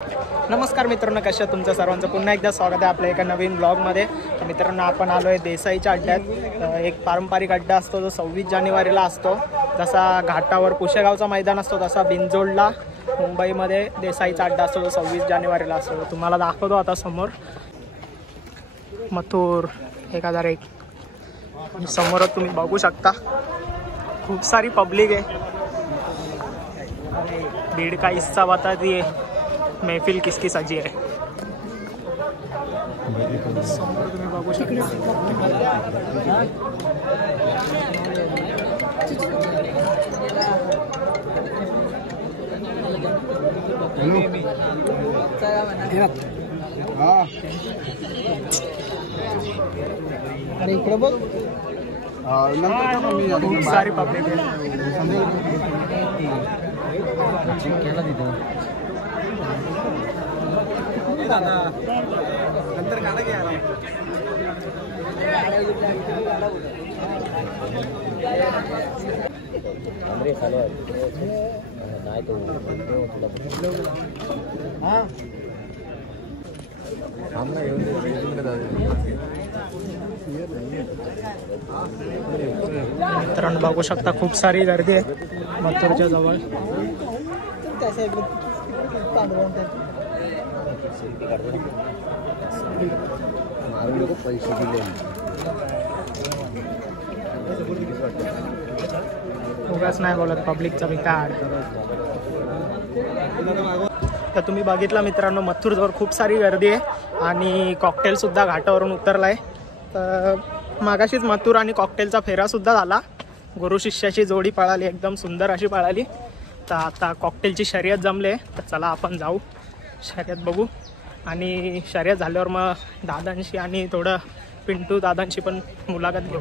नमस्कार मित्रांनो, कशा तुमचं सर्वांचं पुन्हा एकदा स्वागत आहे आपल्या एका नवीन ब्लॉगमध्ये. तर मित्रांनो, आपण आलो आहे देसाईच्या अड्ड्यात. एक पारंपरिक अड्डा असतो जो 26 जानेवारीला असतो. जसा घाटावर पुशेगावचा मैदान असतो तसा बिंजोडला मुंबईमध्ये देसाईचा अड्डा असतो जो 26 जानेवारीला असतो. तुम्हाला दाखवतो आता समोर मथुर 1001 समोरच तुम्ही बघू शकता. खूप सारी पब्लिक आहे. भीड़ का हिस्सा बताती है महफिल किसकी सजी है. समोर तुम्ही बघू शकता. अरे इकडे बघ, खूप सारी पब्लिक आहे. नंतर काढा की मित्रांनो बघू शकता, खूप सारी गर्दी आहे मथुरच्या जवळ. पैसे दिले उगाच नाही बोलत पब्लिकचा भिकार. तर तुम्ही बघितला मित्रांनो, मथुरजवळ खूप सारी गर्दी आहे आणि कॉकटेल सुद्धा घाटावरून उतरलाय. तर मागाशीच मथुर आणि कॉकटेलचा फेरा सुद्धा झाला. गुरु शिष्याची जोडी पळाली, एकदम सुंदर अशी पळाली. तर आता कॉकटेलची शर्यत जमले, तर चला आपण जाऊ शर्यत बघू. आणि शर्यत झाल्यावर मग दादांशी आणि थोडं पिंटू दादांशी पण मुलाखत घेऊ.